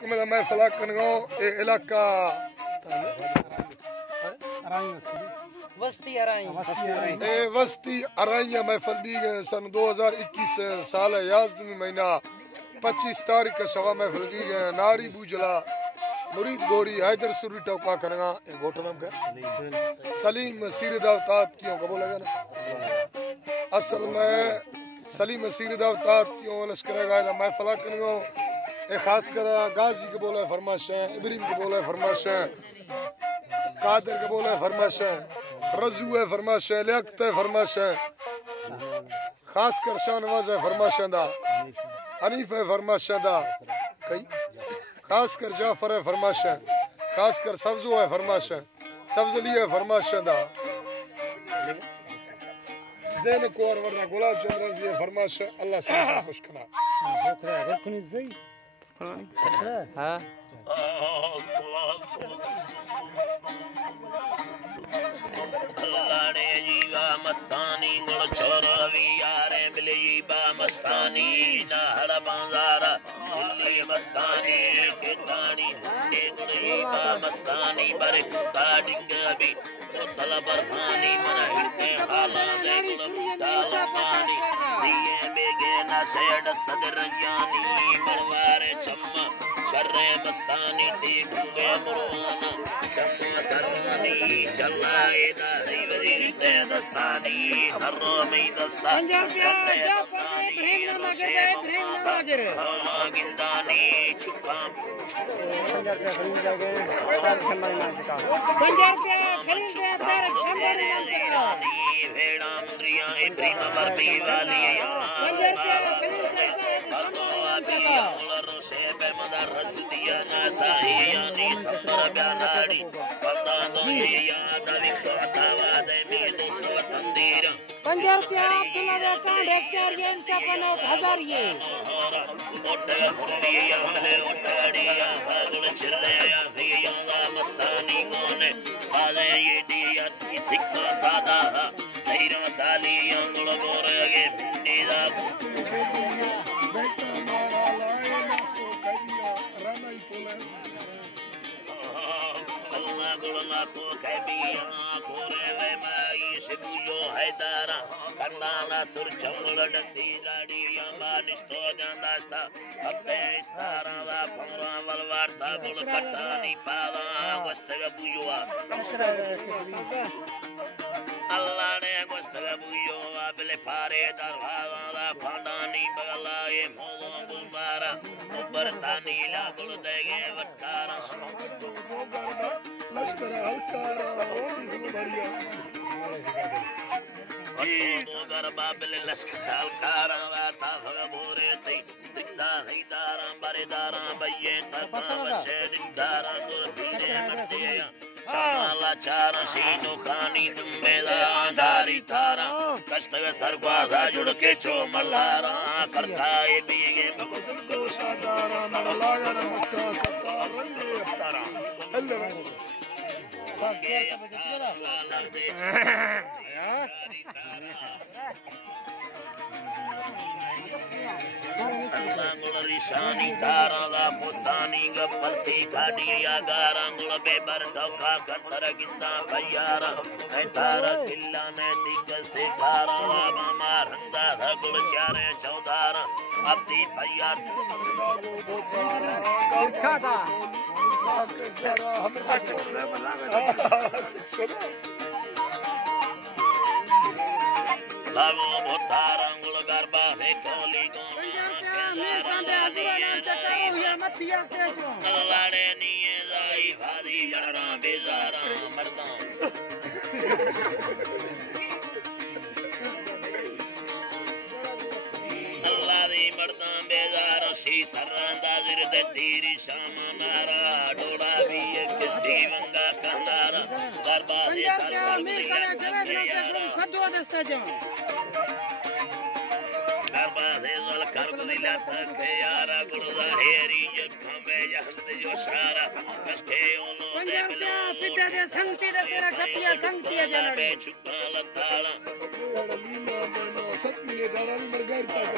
कुमेदा महफिल कनगो ए इलाका वस्ती अराइया महफिल भी गए सन 2021 साल याज़मी महीना 25 तारीख शवा महफिल भी गए नारी बूजला मुरीद गोरी हैदर सुरी टोका कनगा ए गोट नाम का सलीम सीर दावतात क्यों कबूल है ना असल में सलीम सीर दावतात क्यों लश्कर गायदा महफिल कनगो ए खास कर गाजी के बोले फरमाश है इब्राहिम के बोले फरमाश है कादर के बोले फरमाश है रजू है फरमाश है लियाकत है फरमाश है खास कर शाहनवाज है फरमाश दा हनीफ है फरमाश दा कई खास कर जाफर है फरमाश है खास कर सब्जो है फरमाश है सब्जली है फरमाश दा जैन कोर वरना गुलाब चंद रजी है फरमाश है अल्लाह से खुश करा हाँ मस्तानी गुल छोरवी यारे मिली बा मस्तानी नहर बाजारा दिल्ली मस्तानी के दानी के गुली बा मस्तानी बरे गाड़ी के अभी तलब बरहानी मन हिते हाला दे गुल पानी दिए बेगे ना सेड सदर यानी मरवारे चम्मा शर्रे मस्तानी दी ढूंगे मुरवाना चम्मा सरनी चलाए ना ते दस्तानी हर्रो में दस्ता 50 रुपया जा पर इब्राहिम ना मगर दे इब्राहिम ना मगर गिंदानी चुपा 50 रुपया खरीद जाएंगे तार खन्ना ना चका 50 रुपया खरीद दे तार खन्ना ना चका भेड़ा मुंद्रिया इब्राहिम मरबी वाली 50 रुपया खरीद दे चका रोशे पे मदर रसदिया ना साही यानी सफर ब्यादारी बंदा दो याद अली कोतावा दे 50 रुपया अब्दुल्ला का अकाउंट 1 4 1000 ये ओटे हुरिया मले ओटाड़िया फागुन चिल्लेया भैया मस्तानी कोने आले ये दिया सिक्का दादा धैर्य साली अंगुल गोरेगे भिंडीदा बेटा मारा लाए ना तो कबिया राना ही बोले अल्लाह गुलना को कबिया गोरे शिबुयो हैदारा करनाला सुर चंगुल डसी लाड़ी अमानिस्तो जानदास्ता अबे इस्तारा दा पंगरा वलवारता गुल कटानी पाला वस्तग बुयोआ अल्लाह ने वस्तग बुयोआ बिले पारे दरवाजा दा फंडानी बगलाए मोगो गुबारा उबरतानी ला गुल देगे वटारा लश्कर हलकारा ओ बढ़िया गरबा बिले लश्कर कारा था भगोरे ती दिखदा है दारा बरे दारा बये तता बशे दिखदारा गुर भीने मरदिया शाला चारा सीनो खानी तुम्बेदा धारी तारा कष्ट सरवाजा जुड़ के चो मल्लारा करताए बीगे भगो सादारा नलाया मक्का कता रंगे अवतारा हेलो शानी तारा दा पुस्तानी गपलती गाड़िया गारंगुल बेबर धोखा कंतर गिंदा भैयारा है तारा किल्ला ने दिग से तारा मामा रंदा धगुल चारे चौदारा अपनी भैयार उठा था लागो बोतारा गुल गरबा है कोली लाड़े निये जाई भारी जड़ा बेजारा मरदा अल्लाह दी मरदा बेजारा सी सरंदा गिर दे तेरी शाम नारा डोड़ा भी किस्ती वंगा कंदारा गरबा दे सर में करे जवे खदो दस्ता जा करबला तक यारा गुरदा हेरी जखमे जहद जो सारा कष्टे ओनो दे बिला फिते दे संगती दे तेरा ठपिया संगती जनड़ी चुका लताला लीला बनो सतमी दरन मरगर तक